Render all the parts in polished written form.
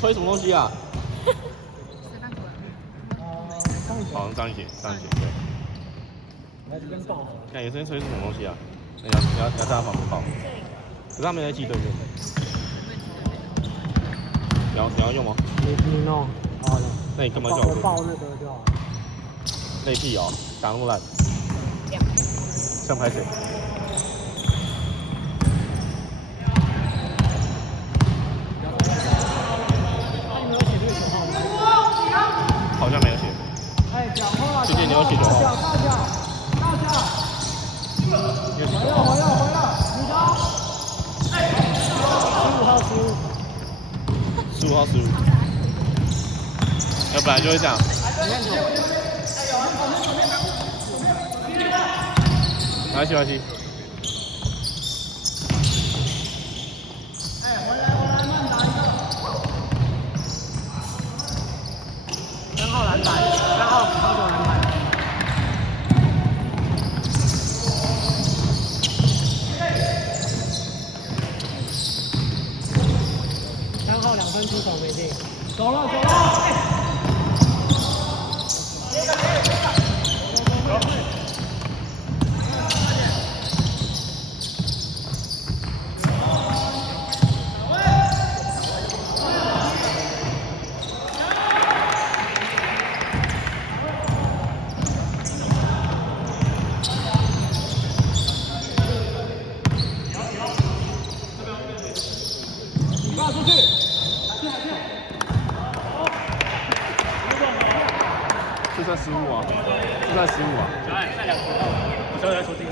吹什么东西啊？好像张一杰，对。看也是吹什么东西啊？你要在他旁边抱，可是他没在记对面。你要用吗？你弄好了。那你干嘛叫我抱那个就好。内屁哦，打那么烂。像拍谁？好像没有写。哎，讲话。今天你有写9号？大脚。回来，你高。15号15号15。要本来就会这样。没关系。3号篮板，3号防守篮板。3号2分出手没进，走了。出去，这算失误啊！我小姐说这个，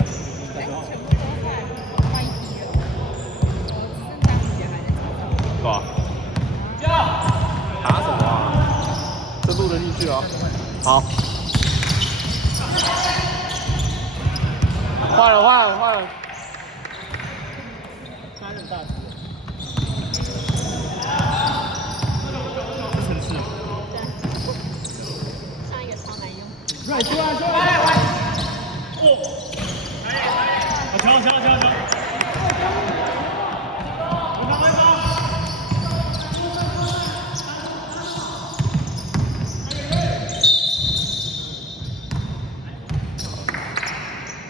对吧？打什么啊？这录得进去啊！好，换了。他很大只。上一个超难用。出来！抢！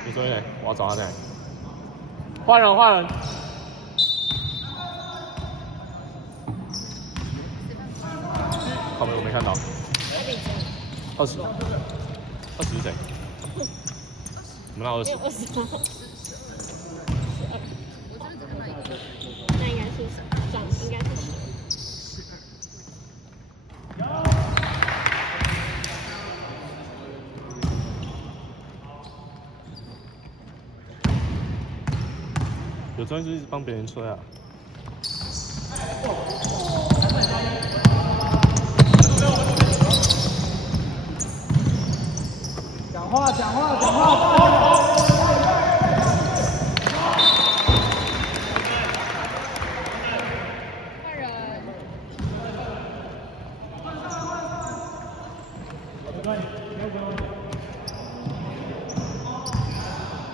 你说呢？我要找他在。换人。靠背我没看到。20是谁？我们那20。那应该是长，应该是。有专门一直帮别人吹啊。讲话！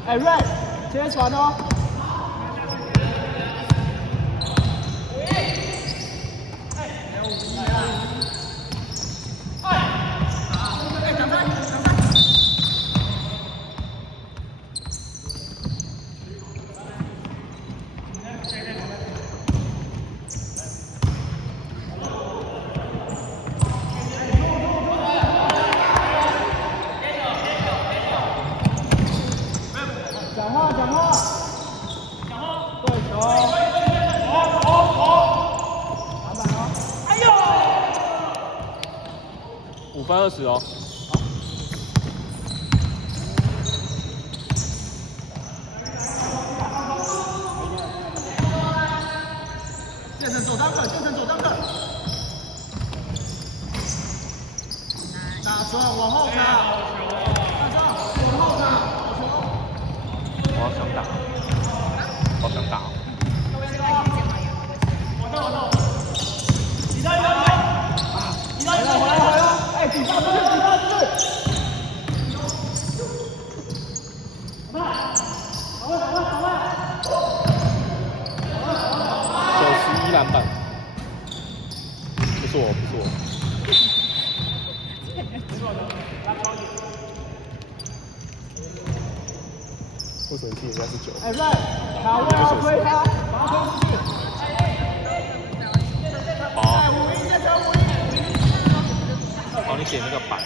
哎，瑞，接传哦。讲话！对球！篮板哦！哎呦！5分20哦。建成走单个，打球往后插，往后插。好想打。回来！哎，底下出去！91篮板。是我，不是我。不生气，人家是9。哎，瑞，卡位要推他，把他推出去。好。五一，再加5-1。哦，你点那个白啊。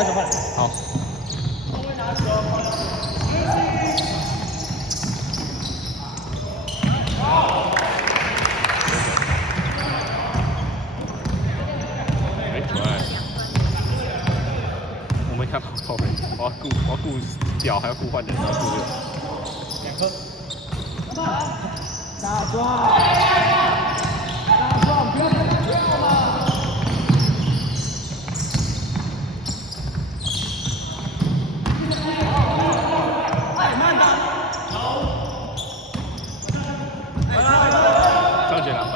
30分。好。哎，出来。我没看到后面，我要顾脚，还要顾换人，还要顾这个。2颗。大壮，大壮，不要跳了。哎，慢点。张杰篮板。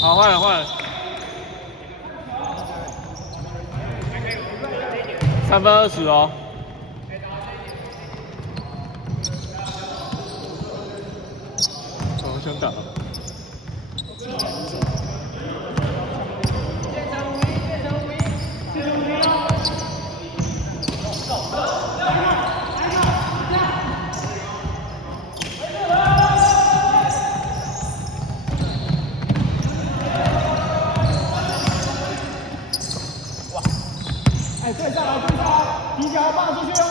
好，换了。3分20哦。好想打。哎，对上来，底角要放出去哦。